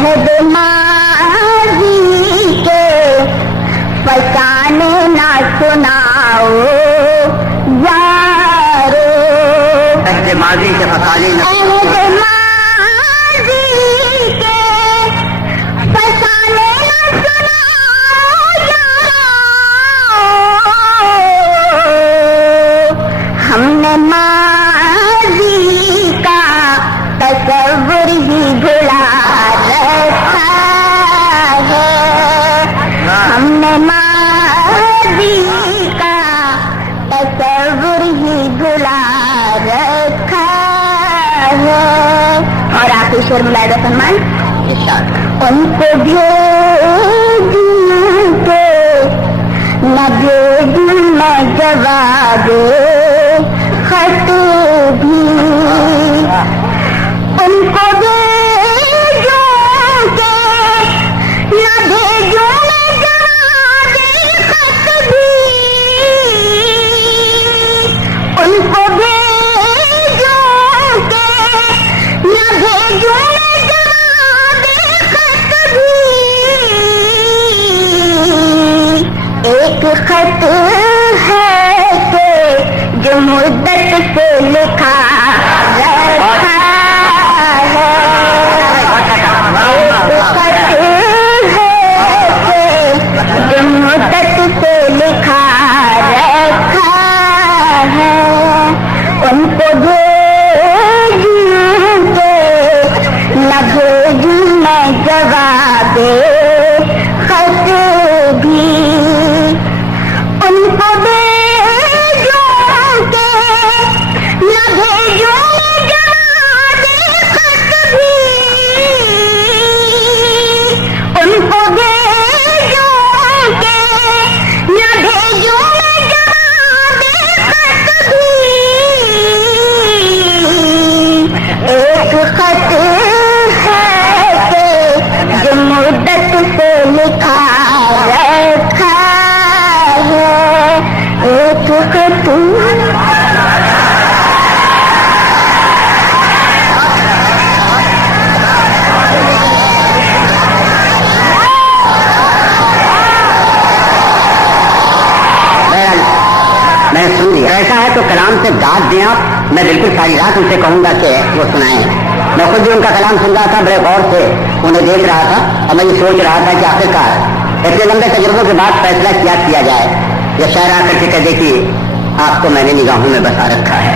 عہد ماضی کے فسانے نہ سناؤ یارو، عہد ماضی کے فسانے نہ عہد ماضی کے فسانے نہ سناؤ یارو، ہم نے ماضی کا تصور ہی بھلا رکھا ہے، ہم نے ماضی کا تصور ہی بھلا رکھا ہے۔ اور آخری شعر ملائدہ سلمان، ان کو بھیجوں کے نہ بھیجوں میں جواب خط بھی، ان کو بھیجوں کے نہ بھیجوں میں جواب خط بھی، ان کو بھیجوں کے نہ بھیجوں میں جواب خط بھی، ایک خط ہے کہ جو مدت سے لکھا رکھا ہے، ایک خط ہے کہ جو مدت سے لکھا رکھا ہے، ان کو بھیجوں کے نہ بھیجوں میں جواب خط بھی، ان کو بھیجوں کے نہ بھیجوں میں جواب خط بھی، ان کو بھیجوں کے نہ بھیجوں میں جواب خط بھی، ایک خط ہے کہ جو مدت سے لکھا رکھا ہے، ایک خط میں نے سن لیا۔ ایسا ہے تو کلام سے داد دیں آپ، میں بالکل ساری رات ان سے کہوں گا کہ وہ سنائیں۔ میں خود بھی ان کا کلام سن رہا تھا، بڑے غور سے انہیں دیکھ رہا تھا، اور میں یہ سوچ رہا تھا کہ آخرکار اتنے لمبے تجربوں کے بعد فیصلہ کیا جائے۔ یہ شاعر آ کر کے کہہ دے کہ آپ کو میں نے نگاہوں میں بسا رکھا ہے،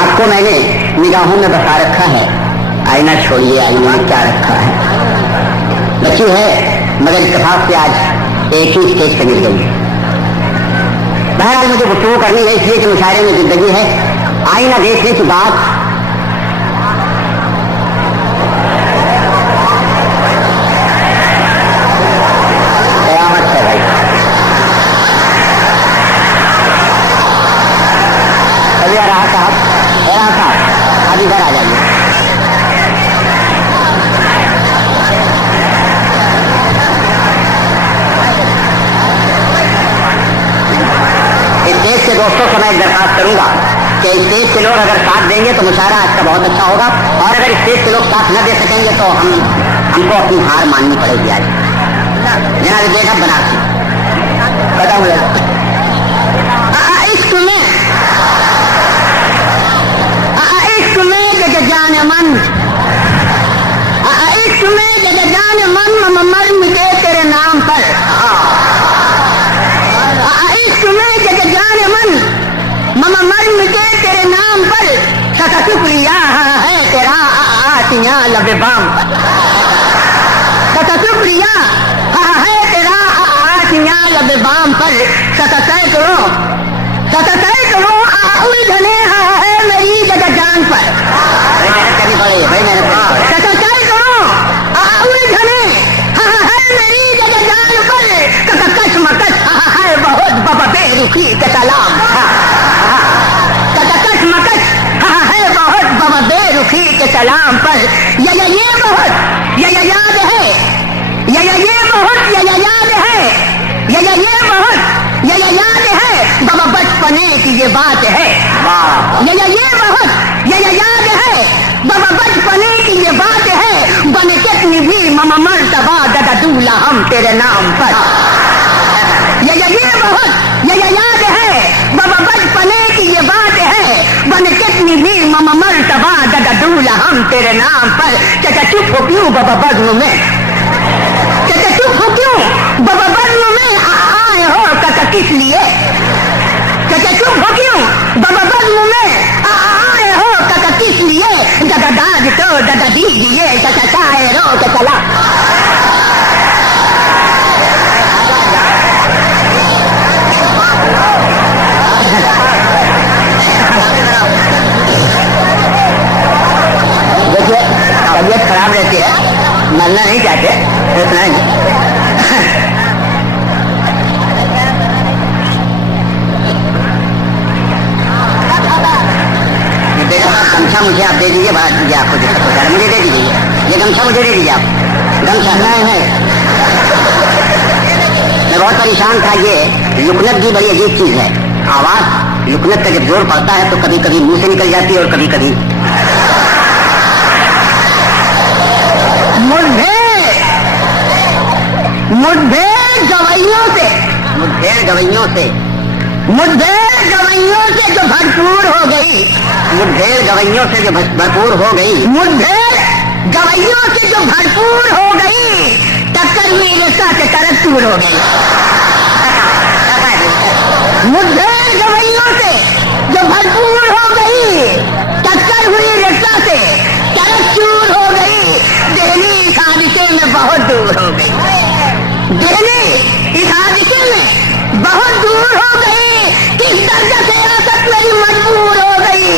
آپ کو میں نے نگاہوں میں بسا رکھا ہے، آئینہ چھوڑیے آئینے میں کیا رکھا ہے۔ بچی ہے مگر اتفاق سے آج ایک ہی اسٹیج پہ مل گئی۔ بہرحال مجھے گفتگو کرنی ہے، اس لیے کہ مشاعرے میں زندگی ہے، آئینہ دیکھنے کی بات قیامت ہے بھائی۔ ابھی رہا صاحب اب ادھر آ جائیے۔ اسٹیج کے دوستوں کو میں ایک درخواست کروں گا کہ اسٹیج کے لوگ اگر ساتھ دیں گے تو مشاعرہ آج کا بہت اچھا ہوگا، اور اگر اسٹیج کے لوگ ساتھ نہ دے سکیں گے تو ہم کو اپنی ہار ماننی پڑے گی۔ آج جناب دیکھا بنارسی پتا ہوا عشق میں جگ جان من، عشق میں جگ جان من مر مٹے تیرے نام پر، عشق میں جگ جان من مر مٹے تیرے نام پر، سکا شکریہ ہے تیرا آتیاں لب بام پر، سکا شکریہ ہے تیرا آتیاں لب بام پر، سکا سینکڑوں الجھنے ہے میری جگ جان پر، سکا سینکڑوں الجھنے ہے میری جگ جان پر، سکا کشمکش ہے بہت بابا بے رخی کے سلام، سکا کشمکش ہے بہت بابا بے رخی کے سلام پر، یہ بہت یہ یاد ہے، یہ بہت یہ یاد ہے، یہ بہت یہ یاد ہے بابا بچپنے کی یہ بات ہے، یہ بہت یہ یاد ہے بابا بچپنے کی یہ بات ہے، بن کے तेरे नाम पर। ये बहुत ये याद है बाबा बचपने की ये बात है, बन कितनी भी मर्तबा दादा दूल्हा हम तेरे नाम पर। चाचा चुप हो क्यों बाबा बज़्म में, चाचा चुप हो क्यों बाबा बज़्म में आए हो काका किस लिए, चाचा चुप हो क्यों बाबा बज़्म में आए हो काका किस लिए। दादा दाद तो दादा दीजिए चाचा शायरों के चला। देखिए तबीयत खराब रहती है, मरना नहीं चाहते तो सुनाएंगे। गमछा मुझे आप दे दीजिए, बाहर दीजिए, आपको दिक्कत हो जाए मुझे दे दीजिए, ये गमछा मुझे दे दीजिए आप, गमछा नहीं है। मैं बहुत परेशान था। ये लुकनत भी बड़ी अजीब चीज है, आवाज लुकनत का जब जोर पड़ता है तो कभी कभी मुंह से निकल जाती है और कभी कभी मुठभेड़ गवैयों से जो भरपूर हो गई, मुठभेड़ गवैयों से जो भरपूर हो गई, मुठभेड़ गवैयों से जो भरपूर हो गई, टक्कर हुई रिश्ता से तरक चूर हो गई। मुठभेड़ गवैयों से जो भरपूर हो गई, टक्कर हुई रिश्ता से तरक चूर हो गई। दिल्ली इस हादसे में बहुत दूर हो गई, दिल्ली इस हादसे में बहुत दूर हो गई। किस दर्जा सियासत मेरी मजबूर हो गई,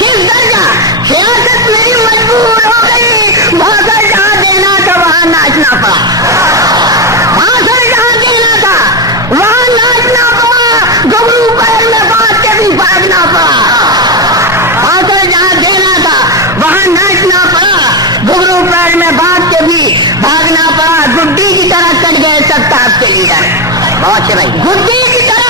किस दर्जा सियासत मेरी मजबूर हो गई। भाषण जहाँ देना था वहाँ नाचना पड़ा, भाषण जहाँ देना था वहाँ नाचना पड़ा, घुंघरू पैर में बांध के भी भागना पड़ा। भाषण जहाँ देना था वहाँ नाचना पड़ा, घुंघरू पैर में बांध के भी भागना पड़ा। गुड्डी की तरह कट गए सब ताप के लीडर, बहुत से भाई गुड्डी की तरह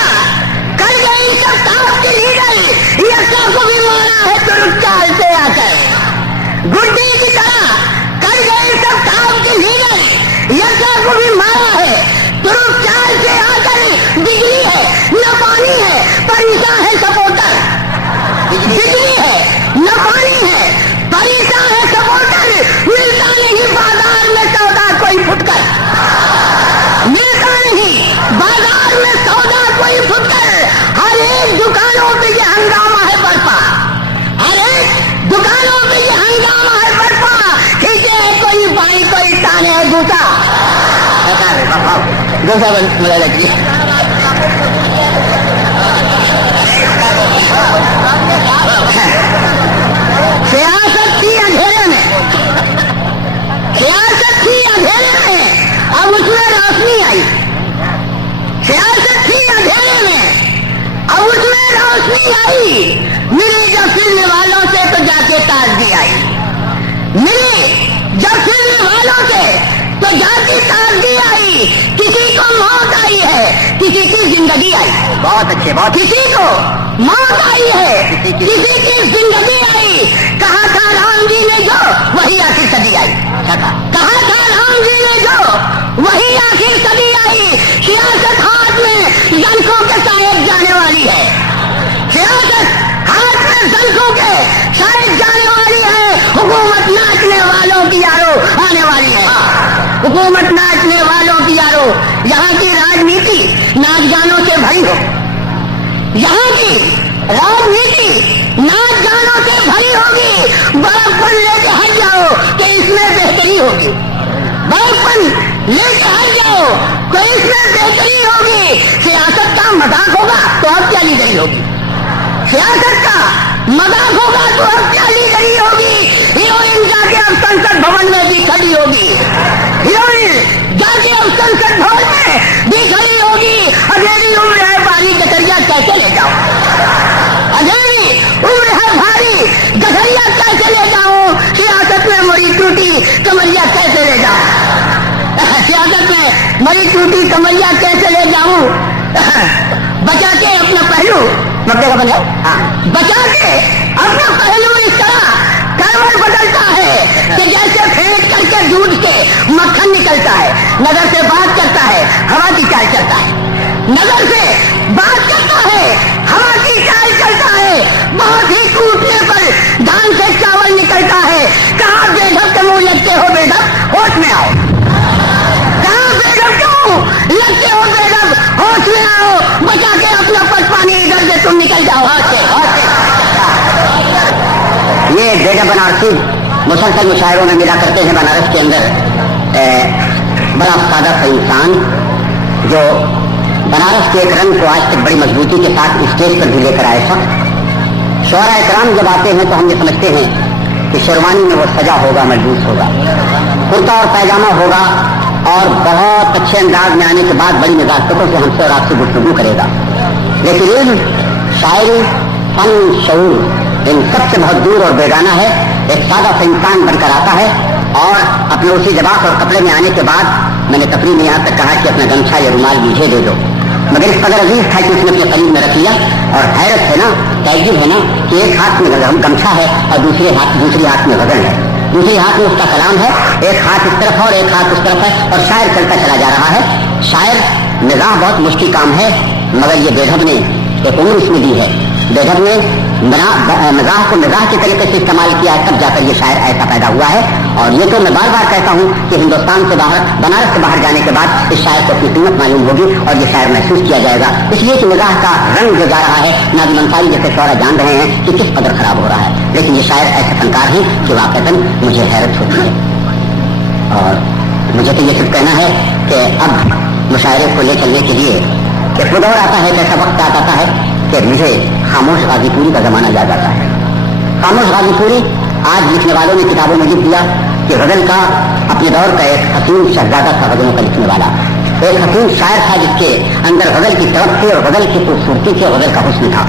कट गई सब ताप के लीडर। यक्का को भी मारा है तुरुक चाल से आकर, गुड्डी की तरह कट गए सब ताप के लीडर। यक्का को भी मारा है तुरुक चाल से आकर। बिजली है न पानी है परेशान है सपोर्टर, बिजली है न पानी है परेशान है सपोर्टर। मिलता नहीं बाजार में सौदा कोई फुटकर, मिलता नहीं बाजार में सौदा कोई फुटकर। हर एक दुकानों पे ये हंगामा है बरपा, हर एक दुकानों पे ये हंगामा है बरपा। खींचे है कोई बाई कोई टाने है दूसरा मजा लगी। सियासत थी अंधेरे में, सियासत थी अंधेरे में, अब उसमें रोशनी आई। सियासत थी अंधेरे में, अब उसमें रोशनी आई। मिली जब फिरने वालों से तो जाके ताजगी आई, मिली जब फिरने वालों से तो जाके ताजगी आई। किसी को मौत आई है, किसी की जिंदगी आई, बहुत अच्छे बहुत, किसी को मौत आई है, किसी की जिंदगी आई। कहा था राम जी ने जो वही आखिर सदी आई, कहा था राम जी ने जो वही आखिर सदी आई। सियासत हाथ में जनकों के साथ जाने वाली है, सियासत हाथ में जनकों के साथ जाने वाली है। हुकूमत नाचने वालों की यारो आने वाली है, हुकूमत नाचने वालों की यारो। यहाँ की राजनीति नाच गानों से भरी हो, यहाँ की राजनीति नाच गानों से भरी होगी। बड़प्पन लेके हट जाओ तो इसमें बेहतरी होगी, बड़प्पन लेके हट जाओ तो इसमें बेहतरी होगी। सियासत का मजाक होगा तो अब क्या लीडरी होगी, सियासत का मजाक होगा तो अब क्या लीडरी होगी। हीरोइन जाके अब संसद भवन में भी खड़ी होगी, हीरोइन जाके अब संसद भवन में भी खड़ी होगी। अधेरी उम्र है भारी गठरिया कैसे ले जाओ, अधेरी उम्र है भारी गठरिया कैसे ले जाऊं। सियासत में मरी टूटी कमरिया कैसे ले जाऊं, सियासत में मरी टूटी कमरिया कैसे ले जाऊं। बचा के अपना पहलू मक्के का बनाओ, बचा के अपना पहलू इस तरह करवट बदलता है कि जैसे फेंक करके दूध के मक्खन निकलता है, नजर से बात करता है, हवा की चाल चलता है। नजर से बात करता है, हवा की चाल चलता है। बहुत ही टूटने पर धान से चावल निकलता है। कहाँ बेढप के मुंह लगते हो बेढप, होश में आओ। कहाँ बेढप क्यों लगते हो बेढप, होश में आओ। बचा के अपना पट पानी इधर से तुम निकल जाओ। ये बेढप बनारसी मुसलसल मुशायरों में मिला करते हैं। बनारस के अंदर बड़ा सादा सा इंसान जो बनारस के एक रंग को आज तक बड़ी मजबूती के साथ स्टेज पर भी लेकर आए था। शोरा इकराम जब आते हैं तो हम ये समझते हैं कि शेरवानी में वो सजा होगा, मलबूस होगा, कुर्ता और पैजामा होगा और बहुत अच्छे अंदाज में आने के बाद बड़ी नजाकतों से हमसे और आपसे गुफ्तगू करेगा। लेकिन शायरी, फन, शऊर इन सबसे बहुत दूर और बेगाना है। एक सादा सा इंसान बनकर आता है और अपने उसी लिबास और कपड़े में आने के बाद मैंने तकरीर में यहाँ तक कहा कि अपना गमछा या रुमाल मुझे दे दो, मगर इस कदर अजीज था कि उसने अपने करीब में रख लिया। और हैरत है ना, तैजीब है ना कि एक हाथ में गमछा है और दूसरी हाथ में गजल है, दूसरी हाथ में उसका कलाम है, एक हाथ इस तरफ और एक हाथ उस तरफ है और शायर चलता चला जा रहा है। शायर मिजाह बहुत मुश्किल काम है, मगर ये बेढप ने एक उम्र इसमें दी है। बेढप ने मजाह को मिजाह के तरीके से इस्तेमाल किया है, तब जाकर ये शायर ऐसा पैदा हुआ है। और ये तो मैं बार बार कहता हूँ कि हिंदुस्तान से बाहर, बनारस से बाहर जाने के बाद इस शायर को अपनी कीमत मालूम होगी और ये शायर महसूस किया जाएगा। इसलिए कि मिजाह का रंग जो जा रहा है, नाज़िम अंसारी जैसे शौरा जान रहे हैं कि किस कदर खराब हो रहा है, लेकिन ये शायर ऐसे फनकार हैं कि वाकईतन मुझे हैरत होती है। और मुझे तो ये सिर्फ कहना है कि अब मुशायरे को ले चलने के लिए एक दौर आता है, ऐसा वक्त आता है कि मुझे खामोश गाजीपुरी का जमाना याद आता है। खामोश गाजीपुरी आज लिखने वालों ने किताबों में लिख दिया कि गजल का अपने दौर का एक हसीन शहजादा था, गजलों का लिखने वाला एक हसीन शायर था जिसके अंदर गजल की तड़प थी और गजल की खूबसूरती थी और गजल का हुस्न था।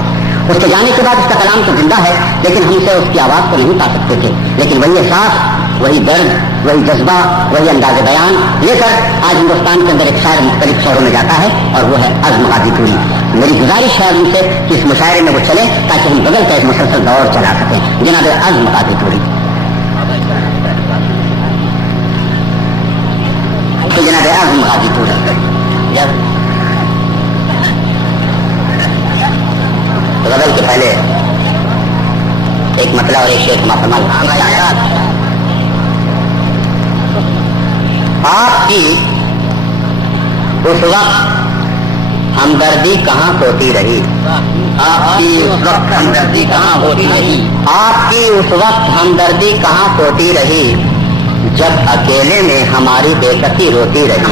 उसके जाने के बाद उसका कलाम तो जिंदा है, लेकिन हम उसे उसकी आवाज को नहीं पा सकते थे, लेकिन वही एहसास, वही दर्द, वही जज्बा, वही अंदाज बयान लेकर आज हिंदुस्तान के अंदर एक शायर मुख्तलिफ शहरों में जाता है और वो है अज़्म गाजीपुरी। मेरी गुजारिश है उनसे कि इस मुशायरे में वो चले ताकि हम गजल का एक मुसलसल दौर चला सकें। जनाब अज़्म गाजीपुरी, तो जनाब अज़्म गाजीपुरी गजल के पहले एक मतला और एक शेर माफरमाल। आपकी उस वक्त हमदर्दी कहाँ होती रही, आपकी उस वक्त हमदर्दी कहाँ होती रही, आपकी उस वक्त हमदर्दी कहाँ होती रही, जब अकेले में हमारी बेकसी रोती रही।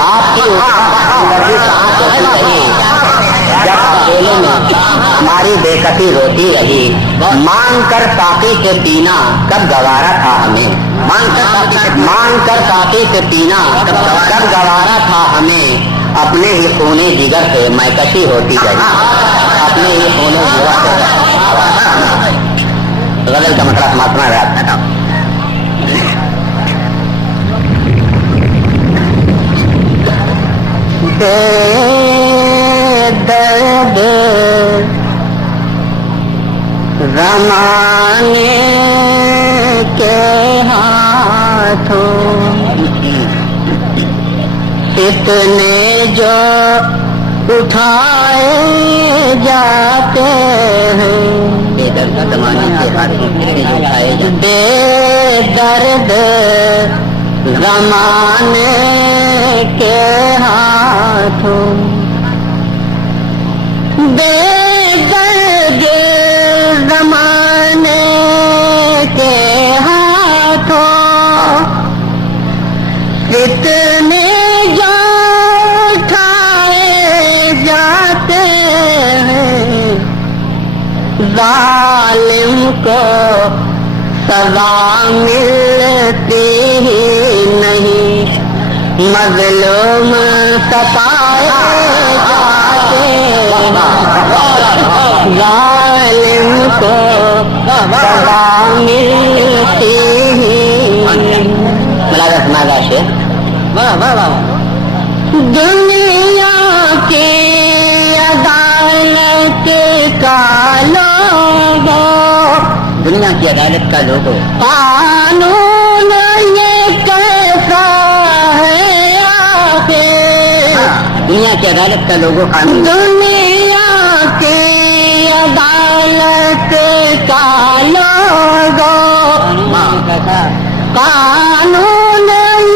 आपकी उस वक्त हमदर्दी कहाँ होती रही, जब अकेले में हमारी बेकसी रोती रही, मांग कर साथी से पीना कब गवारा था हमें, मांग कर साथी से पीना कब गवारा था हमें, अपने ही खूने जिगर से मैकशी होती रही, अपने ही खूने जिगर से। गजल का मतलब समापना रहा था। दर्द ज़माने के हाथों इतने जो उठाए जाते हैं, बेदर्द ज़माने के हाथों इतने जो उठाए जाते हैं, बेदर्द ज़माने के हाथों, बेदर्द ज़माने के हाथों इतने जो उठाए जाते हैं, जालिम को सजा मिलती ही नहीं, मज़लूम सताए जाते हैं, जालिम को सजा मिलती ही। दुनिया की अदालत का लोगो, दुनिया की अदालत का लोगो, कानून ये कैसा है دنیا کی عدالت کا لوگوں قانون، دنیا کی عدالت کا لوگوں قانون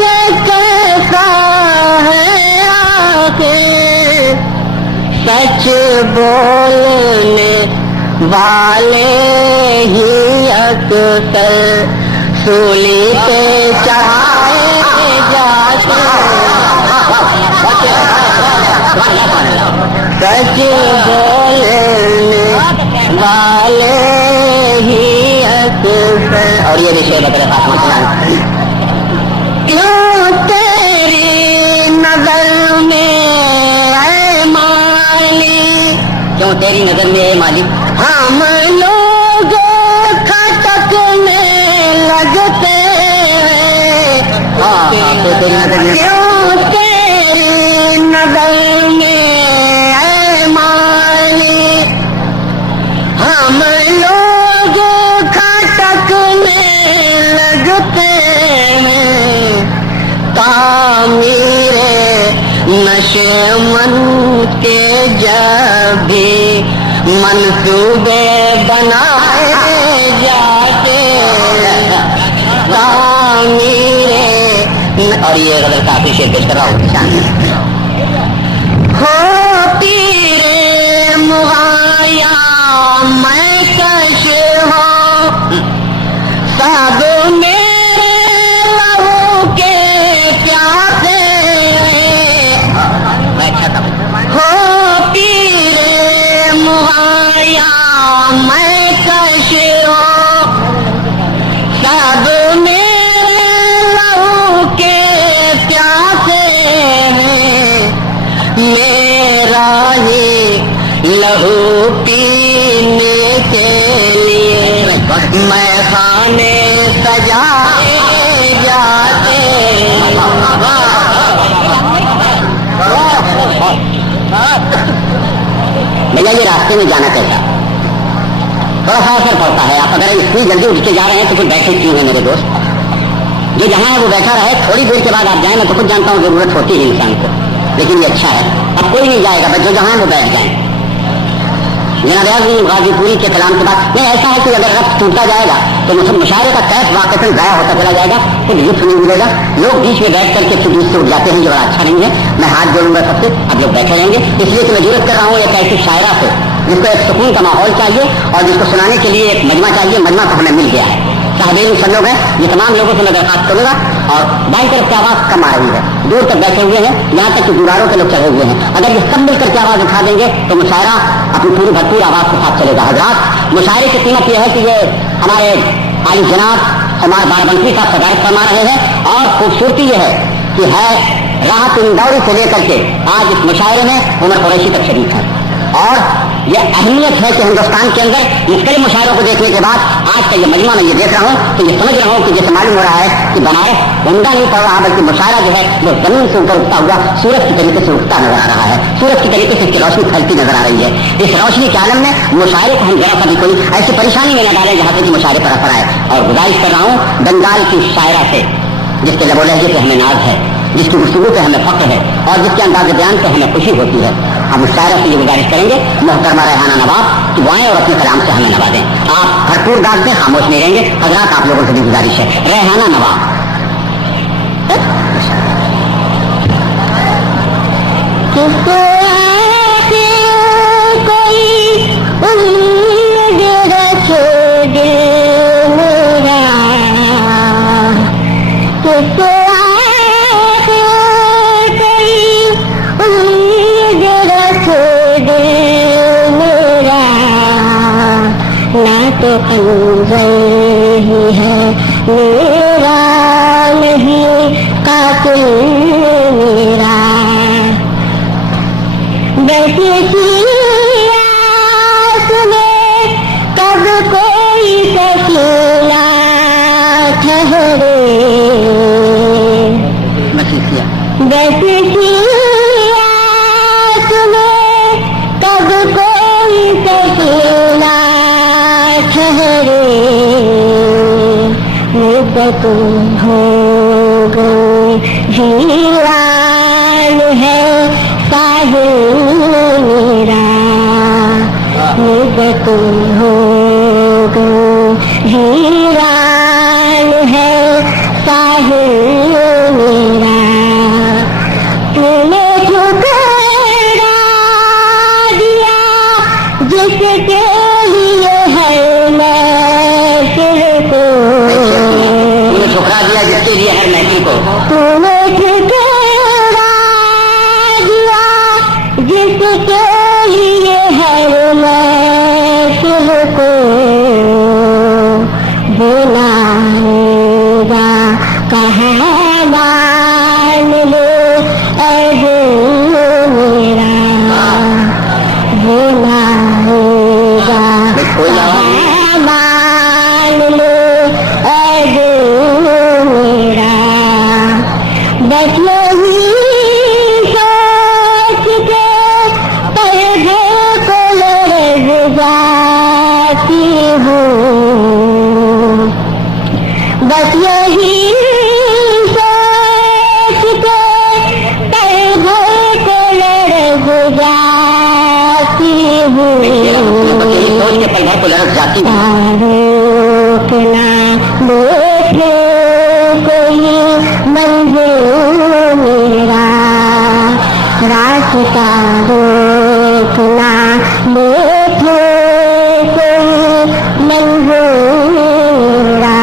یہ کیسا ہے آخر، سچ بولنے والے ہی اکثر سولی پہ چڑھائے جاتے، سچ بولنے والے ہی اکثر۔ اور یہ بھی شعر بطور خاتمہ سنائیں۔ کیوں تیری نظر میں اے مالی، کیوں تیری نظر میں اے مالک ہم لوگ کھٹکنے لگتے ہیں، تیری نظر میں کیوں تیری نظر میں اے مالی ہم لوگ کھٹکنے لگتے ہیں، تعمیر نشیمن کے جب بھی منصوبے بنائے جاتے، تعمیر اور یہ غزل کافی شعر پیش کر رہا ہوں۔ ہو پیر مغایا میں کش ہوں، سب میرے لہو کے پیاسے ہو، پیر مغایا میں کش ہوں، سب میرے لہو کے پیاسے ہیں، میرا ہی لہو پینے کے لیے میں خانے سجائے جاتے، بھیا یہ راستے میں جانا کیسا تھوڑا سا اثر پڑتا ہے۔ آپ اگر اتنی جلدی اٹھ کے جا رہے ہیں تو پھر بیٹھے کیوں ہیں میرے دوست؟ جو جہاں ہے وہ بیٹھا رہے، تھوڑی دیر کے بعد آپ جائیں، میں تو خود جانتا ہوں ضرورت ہوتی ہے انسان کو، لیکن یہ اچھا ہے۔ اب کوئی نہیں جائے گا، بس جو جہاں ہے وہ بیٹھ جائیں۔ جناب اعظم غازی پوری کے کلام کے بعد نہیں ایسا ہے کہ اگر رقص ٹوٹتا جائے گا تو مشاعرے کا کیف واقعی ضائع ہوتا چلا جائے گا، خود لطف نہیں ملے گا، لوگ بیچ میں بیٹھ کر کے پھر دوسرے اٹھ جاتے ہیں، یہ بڑا اچھا نہیں ہے۔ میں ہاتھ جوڑوں گا سب سے، اب لوگ بیٹھے رہیں گے، اس لیے کہ میں ضرورت کر رہا ہوں ایک ایسی شاعرہ سے جس کو ایک سکون کا ماحول چاہیے اور جس کو سنانے کے لیے ایک مجمع چاہیے۔ مجمع تو ہمیں مل گیا ہے، صاحبین سب لوگ ہیں، یہ تمام لوگوں سے میں درخواست کروں گا۔ اور دائیں طرف کی آواز کم آ رہی ہے، دور تک بیٹھے ہوئے ہیں، یہاں تک کہ دیواروں کے لوگ چڑھے ہوئے ہیں، اگر یہ سب مل کر کے آواز اٹھا دیں گے تو مشاعرہ اپنی پوری بھرپور آواز کے ساتھ چلے گا۔ حضرات مشاعرے کی قیمت یہ ہے کہ یہ ہمارے عالی جناب عمر باربنکی صاحب صدارت فرما رہے ہیں، اور خوبصورتی یہ ہے کہ ہے راحت اندوری سے لے کر کے آج اس مشاعرے میں عمر قریشی تک شریک ہے، اور یہ اہمیت ہے کہ ہندوستان کے اندر مختلف مشاعروں کو دیکھنے کے بعد آج کا یہ مجمع میں یہ دیکھ رہا ہوں تو یہ سمجھ رہا ہوں کہ جیسے معلوم ہو رہا ہے کہ بنارس عمدہ نہیں پڑ رہا بلکہ مشاعرہ جو ہے وہ زمین سے اوپر اٹھتا ہوا سورج کی طریقے سے اٹھتا نظر آ رہا ہے، سورج کی طریقے سے اس کی روشنی پھیلتی نظر آ رہی ہے۔ اس روشنی کے عالم میں مشاعرے کو ہم ذرا سا بھی کوئی ایسی پریشانی میں نہ ڈالیں جہاں سے کہ مشاعرے پر اثر آئے، اور گزارش کر رہا ہوں بنگال کی شاعرہ سے جس کے لب و لہجے پہ ہمیں ناز ہے، جس کی گفتگو پہ ہمیں فخر ہے اور جس کے انداز بیان پہ ہمیں خوشی ہوتی ہے، ہم اس شاعرہ سے یہ گزارش کریں گے محترمہ ریحانہ نواب کہ وہ آئیں اور اپنے کلام سے ہمیں نوازیں۔ آپ بھرپور داد دیں، خاموش نہیں رہیں گے۔ حضرات آپ لوگوں سے بھی گزارش ہے، ریحانہ نواب۔ ہی ہے میرا نہیں قاتل میرا، بیٹی کی آس میں کب کوئی سکینہ ٹھہرے، بیٹی کی آس میں کب کوئی سکینہ ٹھہرے، مدت ہو گئی ویران ہے साहिल मेरा तुम हो गो हीरान है साहिल मेरा तूने ठुकरा दिया जिसके लिए है महफिल को तूने ठुकरा दिया जिसके लिए है महफिल को तूने ठुकरा दिया जिसके लिए है महफिल को बुलाएगा कहाँ मान लो ऐ मेरा बुलाएगा कहाँ मान लो ऐ मेरा बस यही सोच के पर्दे को लड़ जाती हूँ बस यही सोच के पर्दे को लड़ जाती हूँ सोच के पल भर को लड़क जाती हूँ रोकना देखे कोई मंजिल मेरा रास्ता रोकना देखे कोई मंजिल मेरा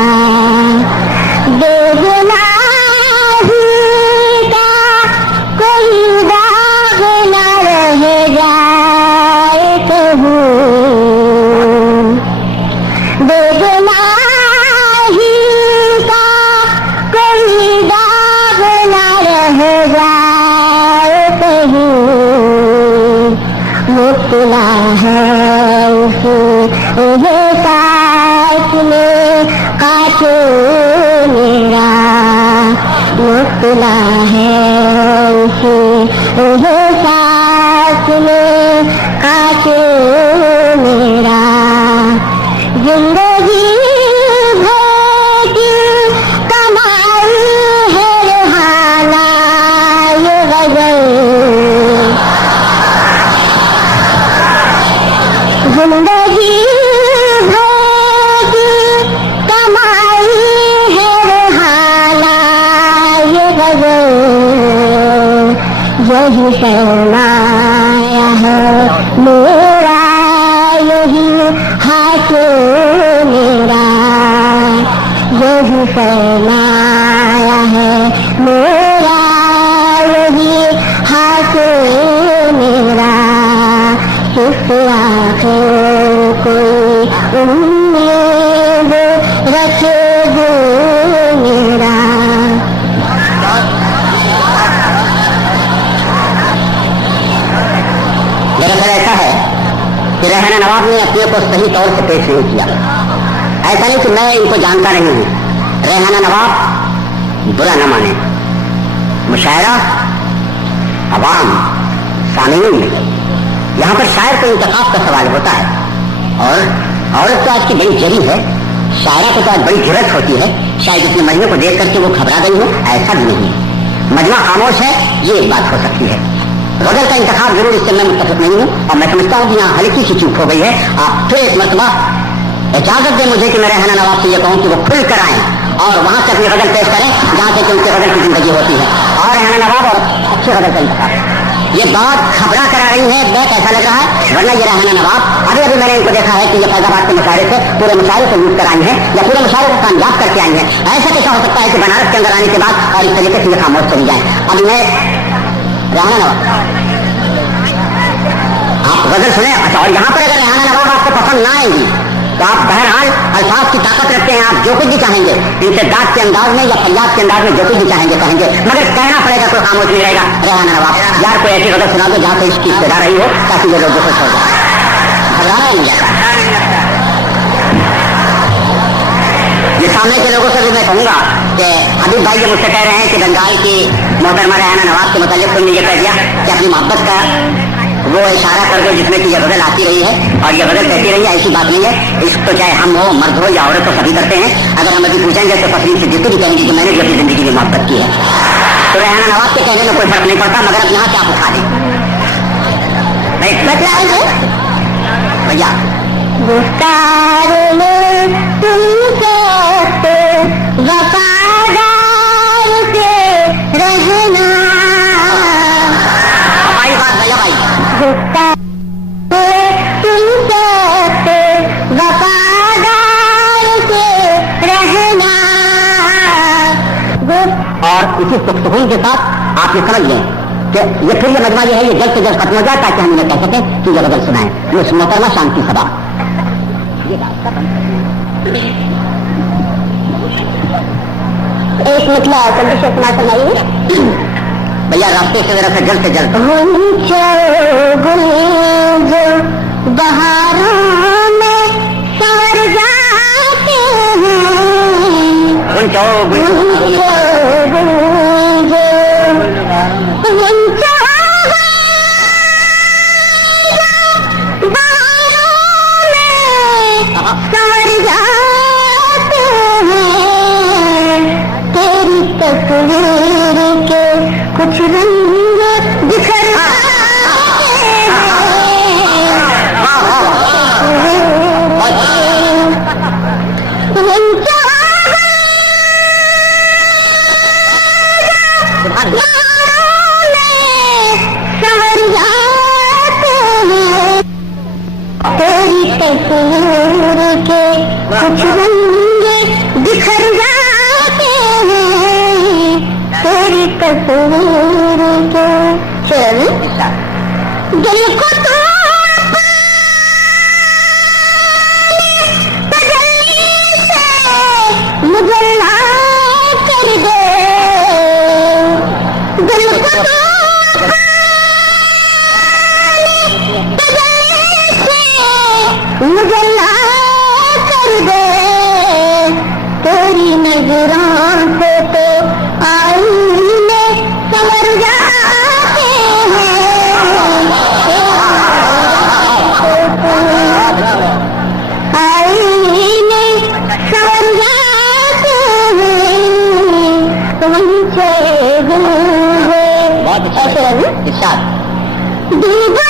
बेगुनाही का कोई दाग न रह जाए कहूँ बेगुनाही का कोई दाग न रह जाए कहूँ मुक्तला है उसे साथ में काटे मेरा मुक्तला है उसे साथ में काटे मेरा जिंदगी भर की कमाई है रिहाना ये गजल जिंदगी भर की कमाई है रिहाना ये गजल यही सरमाया है मेरा यही हाथ मेरा यही सरमाया है मेरा यही हाथ मेरा किस आखिर कोई उम्मीद रखे दो मेरा दरअसल ऐसा है कि रहना नवाब ने अपने को सही तौर से पेश नहीं किया। ऐसा नहीं कि मैं इनको जानता नहीं हूं। रहना नवाब बुरा न माने, मुशायरा अवाम सामीन में यहाँ पर शायर को इंतखाब का सवाल होता है। और औरत तो आज की बड़ी जरी है, शायरा को तो आज बड़ी जरूरत होती है। शायद इतने मजमे को देख करके वो घबरा गई हो, ऐसा भी नहीं है। मजमा खामोश है, ये एक बात हो सकती है। गजल का इंतखाब जरूर इससे मैं मुत्तफिक नहीं हूँ और मैं समझता हूँ कि यहाँ हल्की सी चूक हो गई है। आप फिर एक मरतबा इजाजत दें मुझे कि मैं रहना नवाब से ये कहूँ कि वो खुल कर आए और वहां से अपनी गजल पेश करें जहां से कि उनके गजल की जिंदगी होती है। और रहना नवाब और अच्छे गजल का इंतखाब ये बात घबरा करा रही है, मैं कैसा लग रहा है। वरना ये रहना नवाब अभी अभी मैंने इनको देखा है कि ये फैजाबाद के मुशायरे से पूरे मुशायरे को लूट कर आई है या पूरे मुशायरे को कामयाब करके आई है। ऐसा कैसा हो सकता है कि बनारस के अंदर आने के बाद और इस तरीके से ये खामोश चली जाए। अब मैं रहना नवाब आप गजल सुने। अच्छा, और यहाँ पर अगर रहना नवाब आपको पसंद ना आएगी तो आप बहरहाल अल्फाज की ताकत रखते हैं, आप जो कुछ भी चाहेंगे इनसे दाद के अंदाज में या फरियाद के अंदाज में जो कुछ भी चाहेंगे कहेंगे, मगर कहना पड़ेगा, कोई खामोश नहीं रहेगा। रहना नवाब यार कोई ऐसी गजल सुना दो जहाँ से इसकी इब्तिदा रही हो ताकि ये लोग खुश हो जाए। घबराना नहीं जाता। ये सामने के लोगों से भी मैं कहूंगा कि अभी भाई ये मुझसे कह रहे हैं कि बंगाल की मोहतरमा रहना नवाब के मुतालिक तुमने ये कह दिया कि अपनी मोहब्बत का वो इशारा कर दो जिसमें कि ये गजल आती रही है और ये गजल कहती रही है। ऐसी बात नहीं है। इश्क तो चाहे हम हो, मर्द हो या औरत हो, सभी करते हैं। अगर हम अभी पूछेंगे तो तफरीन सिद्दीकी भी कहेंगे कि मैंने भी अपनी जिंदगी में मोहब्बत की है। तो रहना नवाब के कहने में कोई फर्क नहीं पड़ता, मगर अब यहाँ से आप उठा दें बतलाएंगे भैया गुफ्तार में तुमसे वफादार से रहना हमारी बात भैया भाई गुफ्तार में तुमसे वफादार से रहना और इसी सुकून के साथ आप ये समझ लें कि ये फिर ये मजमा ये है ये जल्द से जल्द खत्म हो जाए ताकि हम इन्हें कह सकें कि ये बदल सुनाएं मोहतरमा शांति सभा एक निकला कंडीशन सुना सुनाइए भैया रास्ते से जरा से जल्द गुंज बहारों में सवर जाते हैं गुंज सवर जाते हैं तेरी तस्वीर के कुछ रंग बिखर सवर जाते हैं तेरी तस्वीर के कुछ रंग बिखर जाते हैं तेरी तस्वीर के चल दिल को तो तजल्ली से मुजल्ला कर दे दिल को तो मुजल्ला कर दे तेरी नजरों से तो आईने संवर जाते हैं आईने संवर जाते हैं तुमसे गुजरे बहुत अच्छा दीवार